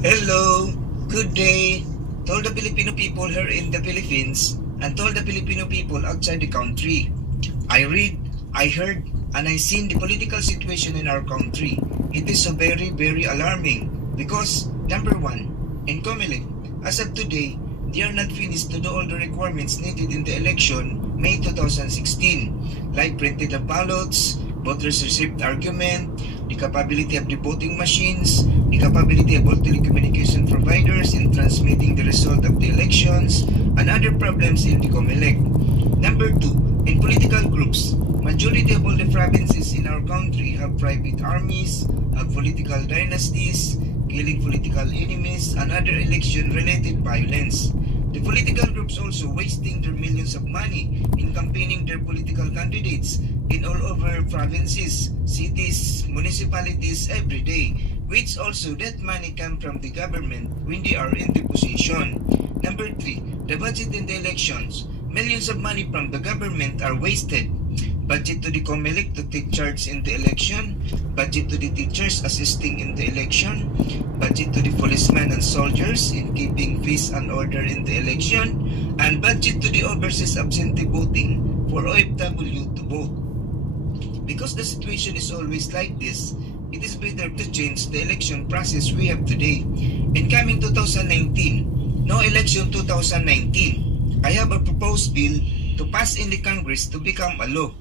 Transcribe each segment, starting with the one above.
Hello, good day to all the Filipino people here in the Philippines and to all the Filipino people outside the country. I read, I heard, and I seen the political situation in our country. It is so very, very alarming because, number one, in Comelec, as of today, they are not finished to do all the requirements needed in the election May 2016, like printed the ballots, voters receipt argument, the capability of the voting machines, the capability of all telecommunication providers in transmitting the result of the elections, and other problems in the COMELEC. Number two, in political groups, majority of all the provinces in our country have private armies, have political dynasties, killing political enemies, and other election-related violence. The political groups also wasting their millions of money in campaigning their political candidates in all over provinces, cities, municipalities every day, which also that money come from the government when they are in the position. Number three, the budget in the elections. Millions of money from the government are wasted. Budget to the COMELEC to take charge in the election, budget to the teachers assisting in the election, budget to the policemen and soldiers in keeping peace and order in the election, and budget to the overseas absentee voting for OFW to vote. Because the situation is always like this, it is better to change the election process we have today. In coming 2019, no election 2019, I have a proposed bill to pass in the Congress to become a law.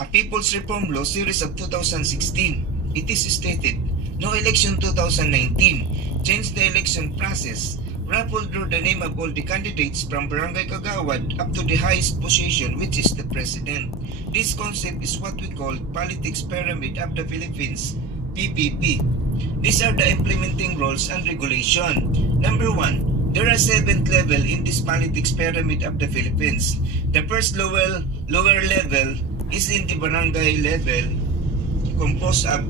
A People's Reform Law Series of 2016. It is stated, no election 2019. Change the election process. Raffle drew the name of all the candidates from Barangay Kagawad up to the highest position, which is the President. This concept is what we call Politics Pyramid of the Philippines, PPP. These are the implementing rules and regulation. Number one, there are 7 levels in this politics pyramid of the Philippines. The first lower level is in the barangay level, composed of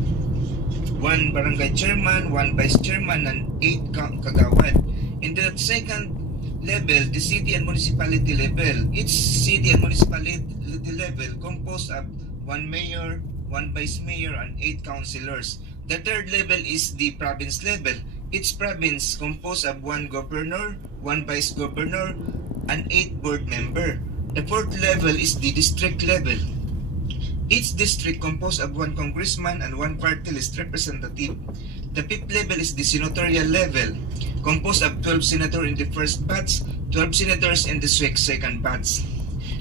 1 barangay chairman, 1 vice chairman, and 8 kagawad. In the second level, the city and municipality level, each city and municipality level composed of 1 mayor, 1 vice mayor, and 8 councilors. The third level is the province level. Each province composed of 1 governor, 1 vice governor, and 8 board member. The fourth level is the district level. Each district composed of 1 congressman and 1 party list representative. The fifth level is the senatorial level, composed of 12 senators in the first batch, 12 senators in the second batch.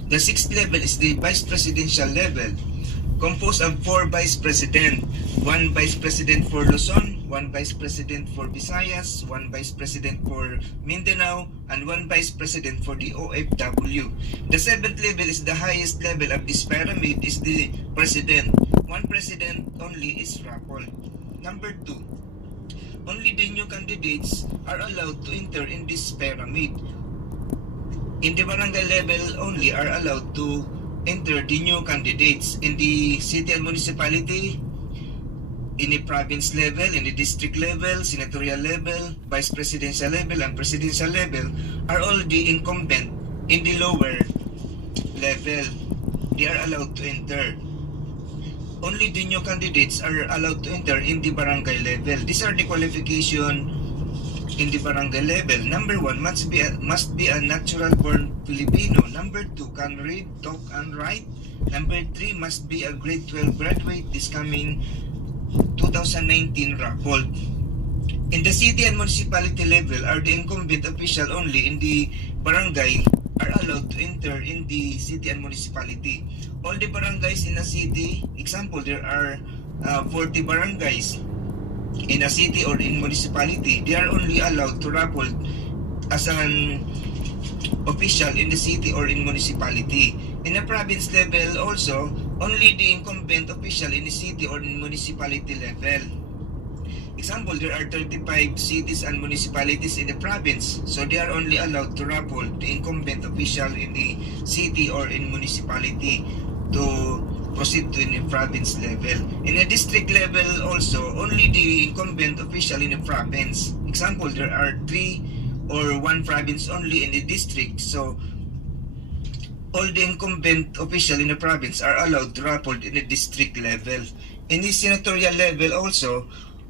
The sixth level is the vice presidential level, composed of 4 vice president, 1 vice president for Luzon, 1 vice president for Visayas, 1 vice president for Mindanao, and 1 vice president for the OFW. The seventh level is the highest level of this pyramid is the president. 1 president only is Raffle. Number 2, only the new candidates are allowed to enter in this pyramid. In the barangay level only are allowed to enter the new candidates. In the city and municipality, in the province level, in the district level, senatorial level, vice presidential level, and presidential level are all the incumbent. In the lower level, they are allowed to enter. Only the new candidates are allowed to enter in the barangay level. These are the qualification in the barangay level. Number 1, must be a natural born Filipino. Number 2, can read, talk, and write. Number 3, must be a grade 12 graduate this coming 2019 Raffle. In the city and municipality level are the incumbent official only in the barangay are allowed to enter in the city and municipality. All the barangays in a city, example, there are 40 barangays in a city or in municipality, they are only allowed to raffle as an official in the city or in municipality. In a province level also, only the incumbent official in the city or in municipality level. Example, there are 35 cities and municipalities in the province, so they are only allowed to raffle the incumbent official in the city or in municipality to proceed to the province level. In a district level also, only the incumbent official in the province. Example, there are 3 or 1 province only in the district, so all the incumbent official in the province are allowed to raffle in the district level. In the senatorial level also,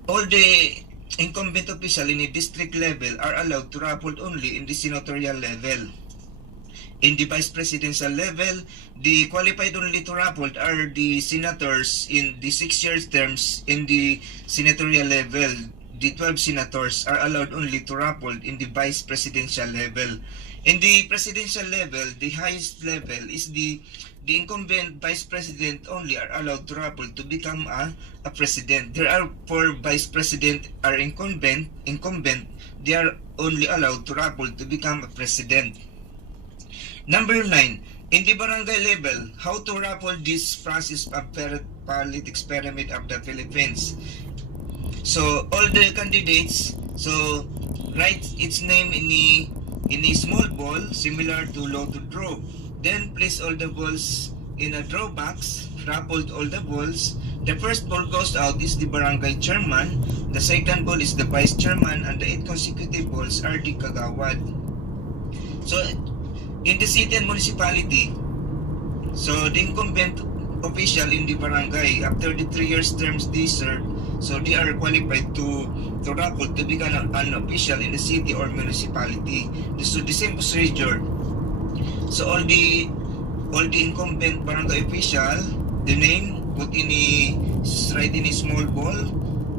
all the incumbent official in a district level are allowed to raffle only in the senatorial level. In the vice presidential level, the qualified only to raffle are the senators in the 6 year terms. In the senatorial level, the 12 senators are allowed only to raffle in the vice presidential level. In the presidential level, the highest level is the incumbent vice president only are allowed to raffle to become a president. There are 4 vice president are incumbent, they are only allowed to raffle to become a president. Number 9, in the barangay level, how to raffle this process of politics pyramid of the Philippines. So all the candidates, so write its name in a small ball similar to lotto draw. Then place all the balls in a draw box, raffle all the balls. The first ball goes out is the barangay chairman, the second ball is the vice chairman, and the 8 consecutive balls are the kagawad. So in the city and municipality, so the incumbent official in the barangay, after the 3 years terms they serve, so they are qualified to raffle to become an official in the city or municipality. So the same procedure. So all the incumbent barangay official, the name put in write in a small ball,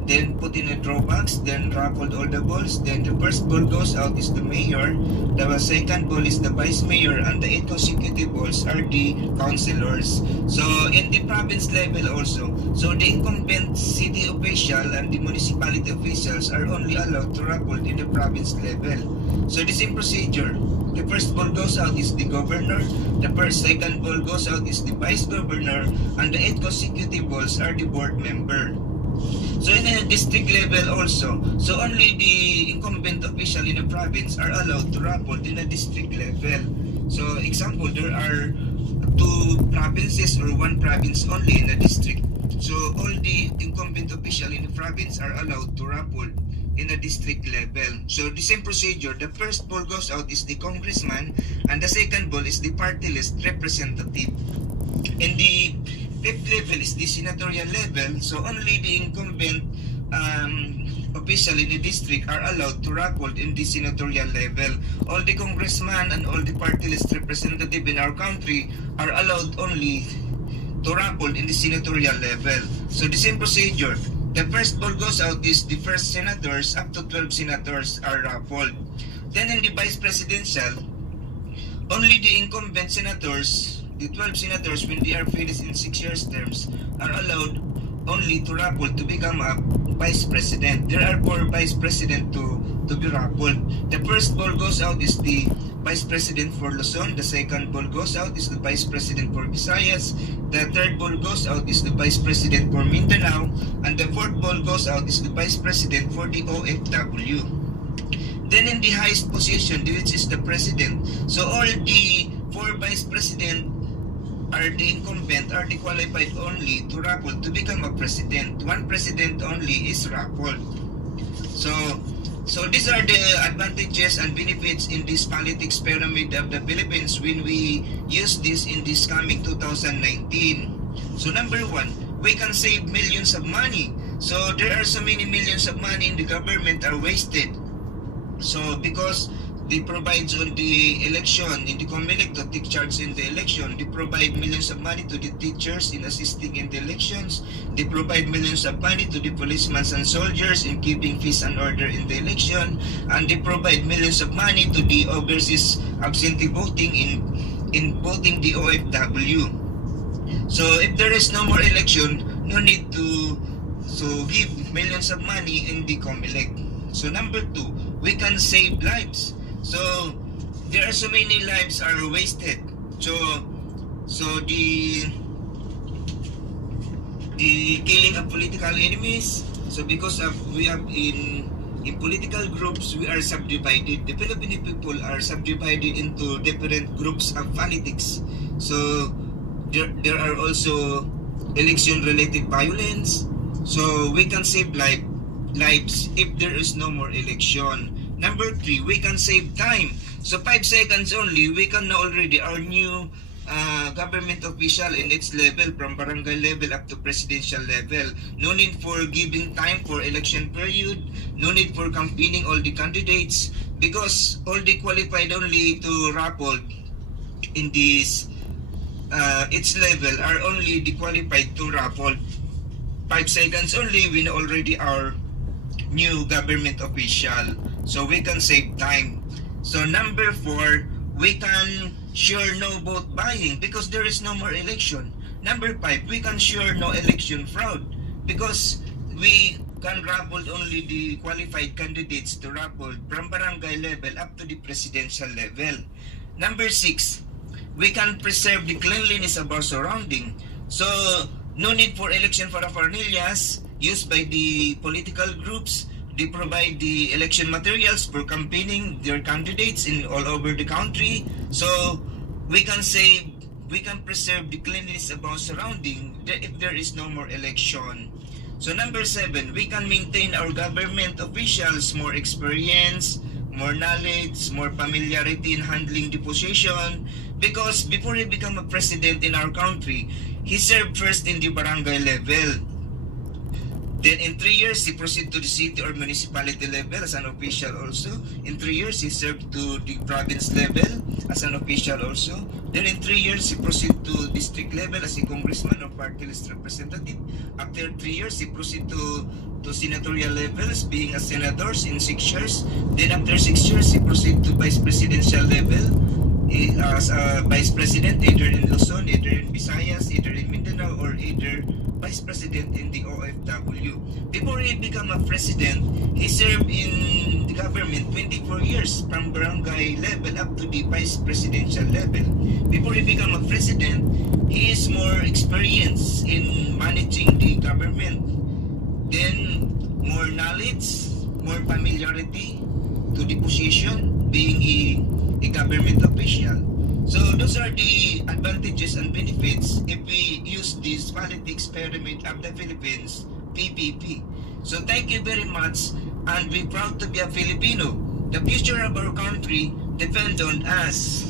then put in a draw box, then raffled all the balls. Then the first ball goes out is the mayor, the second ball is the vice mayor, and the 8 consecutive balls are the councilors. So in the province level also, so the incumbent city official and the municipality officials are only allowed to raffle in the province level. So the same procedure. The first ball goes out is the governor, the second ball goes out is the vice governor, and the 8 consecutive balls are the board member. So in a district level also, so only the incumbent official in the province are allowed to raffle in a district level. So example, there are 2 provinces or 1 province only in a district. So all the incumbent official in the province are allowed to raffle in a district level. So the same procedure, the first ball goes out is the congressman, and the second ball is the party list representative. And the 5th level is the senatorial level, so only the incumbent official in the district are allowed to raffle in the senatorial level. All the congressmen and all the party list representative in our country are allowed only to raffle in the senatorial level. So the same procedure. The first ball goes out is the first senators, up to 12 senators are raffled. Then in the vice presidential, only the incumbent senators, the 12 senators, when they are finished in 6 years terms, are allowed only to raffle to become a vice president. There are 4 vice president to be raffled. The first ball goes out is the vice president for Luzon. The second ball goes out is the vice president for Visayas. The third ball goes out is the vice president for Mindanao. And the fourth ball goes out is the vice president for the OFW. Then in the highest position, which is the president, so all the 4 vice president are the incumbent, are the qualified only to raffle to become a president. 1 president only is raffled. So these are the advantages and benefits in this politics pyramid of the Philippines when we use this in this coming 2019. So number 1, we can save millions of money. So there are so many millions of money in the government are wasted. So because they provide on the election, in the COMELEC to take charge in the election, they provide millions of money to the teachers in assisting in the elections, they provide millions of money to the policemen and soldiers in keeping peace and order in the election, and they provide millions of money to the overseas absentee voting in voting the OFW. So if there is no more election, no need to give millions of money in the COMELEC. So number 2, we can save lives. So there are so many lives are wasted. So the killing of political enemies. So because of we have in political groups, we are subdivided. The Filipino people are subdivided into different groups of politics. So there are also election related violence. So we can save lives if there is no more election. Number 3, we can save time. So 5 seconds only, we can now already our new government official in its level, from barangay level up to presidential level. No need for giving time for election period, no need for campaigning all the candidates, because all the qualified only to raffle in this its level are only the qualified to raffle. 5 seconds only, we already are new government official. So we can save time. So number 4, we can sure no vote buying because there is no more election. Number 5, we can sure no election fraud because we can raffle only the qualified candidates to raffle from barangay level up to the presidential level. Number 6, we can preserve the cleanliness of our surrounding. So no need for election paraphernalia used by the political groups. They provide the election materials for campaigning their candidates in all over the country. So we can say we can preserve the cleanliness of our surrounding if there is no more election. So number 7, we can maintain our government officials more experience, more knowledge, more familiarity in handling the position, because before he become a president in our country, he served first in the barangay level. Then in 3 years, he proceeded to the city or municipality level as an official also. In 3 years, he served to the province level as an official also. Then in 3 years, he proceeded to district level as a congressman or party list representative. After 3 years, he proceeded to senatorial levels, being a senator in 6 years. Then after 6 years, he proceeded to vice presidential level as a vice president, either in Luzon, either in Visayas, either in Mindanao, or either vice president in the OFW. Before he became a president, he served in the government 24 years from barangay level up to the vice presidential level. Before he became a president, he is more experienced in managing the government. Then more knowledge, more familiarity to the position, being a government official. So those are the advantages and benefits if we use this politics experiment of the Philippines, PPP. So thank you very much, and we're proud to be a Filipino. The future of our country depends on us.